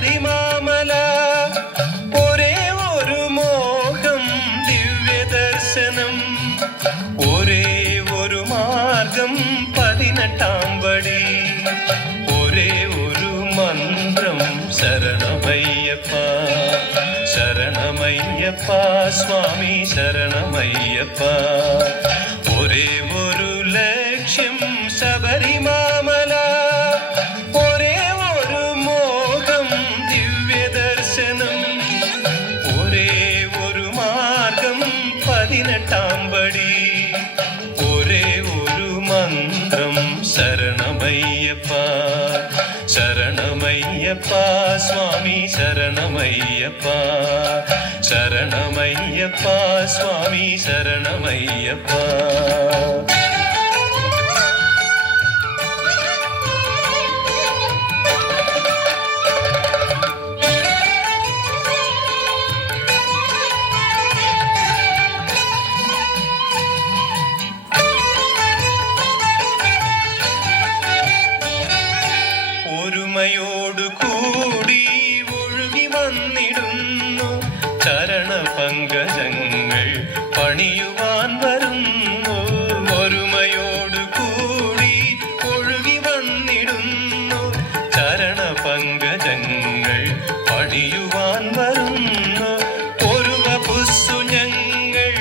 ശബരിമാമല. ഒരേ ഒരു മോഹം ദിവ്യദർശനം, ഒരേ ഒരു മാർഗം 18 പടി, ഒരേ ഒരു മന്ത്രം ശരണമയ്യപ്പ ശരണമയ്യപ്പ സ്വാമി ശരണമയ്യപ്പ. ഒരേ ഒരു ലക്ഷ്യം ശബരിമാമല, ഒരേ ഒരു മോഹം ദിവ്യദർശനം, ഒരേ ഒരു മാർഗം 18 പടി, ഒരേ ഒരു മന്ത്രം ശരണമയ്യപ്പ ശരണമയ്യപ്പ സ്വാമി ശരണമയ്യപ്പ ശരണമയ്യപ്പ സ്വാമി ശരണമയ്യപ്പ. ഒരുമയോടു കൂടി ഒഴുകി വന്നിടുന്നു, ചരണ പങ്കജങ്ങൾ പണിയുവാൻ വരുന്നു. ഒരുമയോടു കൂടി ഒഴുകി വന്നിടുന്നു, ചരണ പങ്കജങ്ങൾ പണിയുവാൻ വരുന്നു. ഒരു വപുസ്സു ഞങ്ങൾ,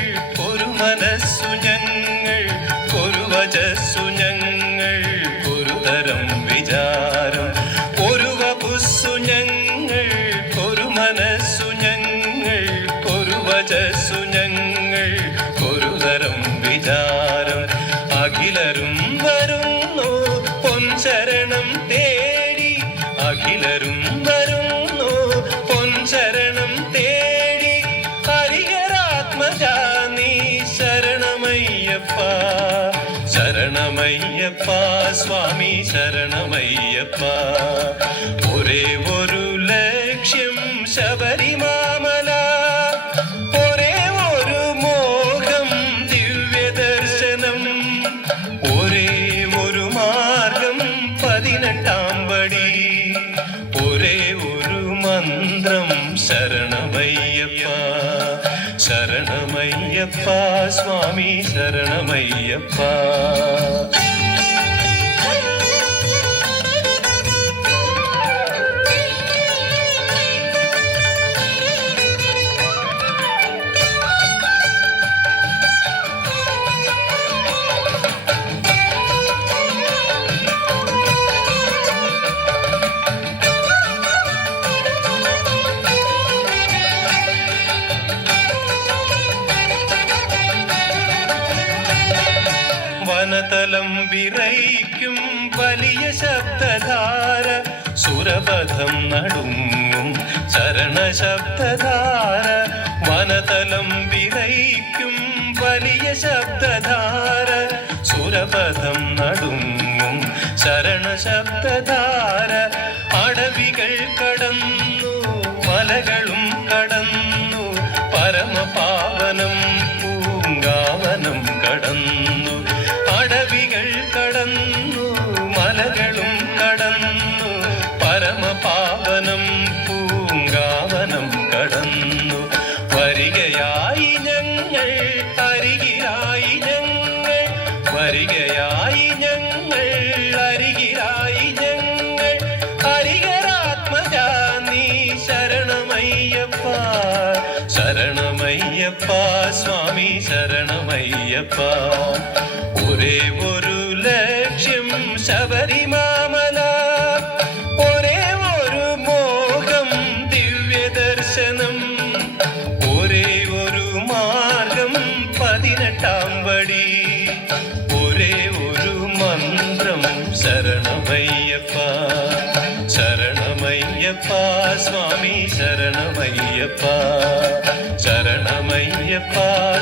ഒരു മനസ്സു ഞങ്ങൾ, ഒരു വചസ്സു ഞങ്ങൾ, ഒരു തരം വിചാരം. ഒരു വപുസ്സു ഞങ്ങൾ, ഒരു മനസ്സു ഞങ്ങൾ, ഒരു വചസ്സു ഞങ്ങൾ, ഒരു തരം വിചാരം. അഖിലരും വരുന്നു പൊൻശരണം തേടി, അഖിലരും വരുന്നു പൊൻശരണം തേടി. ഹരിഹരാത്മജാ നീ ശരണമയ്യപ്പ ശരണമയ്യപ്പ സ്വാമി ശരണമയ്യപ്പ. ഒരേ ഒരു ലക്ഷ്യം ശബരിമാമല, ഒരേ ഒരു മോഹം ദിവ്യദർശനം, ഒരേ ഒരു മാർഗം 18 പടി, ഒരേ ഒരു മന്ത്രം ശരണമയ്യപ്പ ശരണമയ്യപ്പ സ്വാമി ശരണമയ്യപ്പ. വനതലം വിറയ്ക്കും വലിയ ശബ്ദധാര, സുരപഥം നടുങ്ങും ശരണശബ്ദധാര. വനതലം വിറയ്ക്കും വലിയ ശബ്ദധാര, സുരപഥം നടുങ്ങും ശരണശബ്ദധാര. അടവികൾ കടന്നു മലകളും കടന്നു, പരമപാവനം പൂങ്കാവനം കടന്നു. അടവികൾ കടന്നു മലകളും കടന്നു, പരമപാവനം പൂങ്കാവനം കടന്നു. വരികയായി ഞങ്ങൾ അരികിലായി ഞങ്ങൾ, വരികയായി ഞങ്ങൾ അരികിലായി ഞങ്ങൾ. ഹരിഹരാത്മജാ നീ ശരണമയ്യപ്പ ശരണമയ്യപ്പ സ്വാമി ശരണമയ്യപ്പ. ഒരേ ഒരു ലക്ഷ്യം ശബരിമാമല, ഒരേ ഒരു മോഹം ദിവ്യദർശനം, ഒരേ ഒരു മാർഗം 18 പടി, ഒരേ ഒരു മന്ത്രം ശരണമയ്യപ്പ ശരണമയ്യപ്പ സ്വാമി ശരണമയ്യപ്പ ശരണമയ്യപ്പ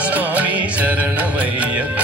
സ്വാമി ശരണമയ്യപ്പ.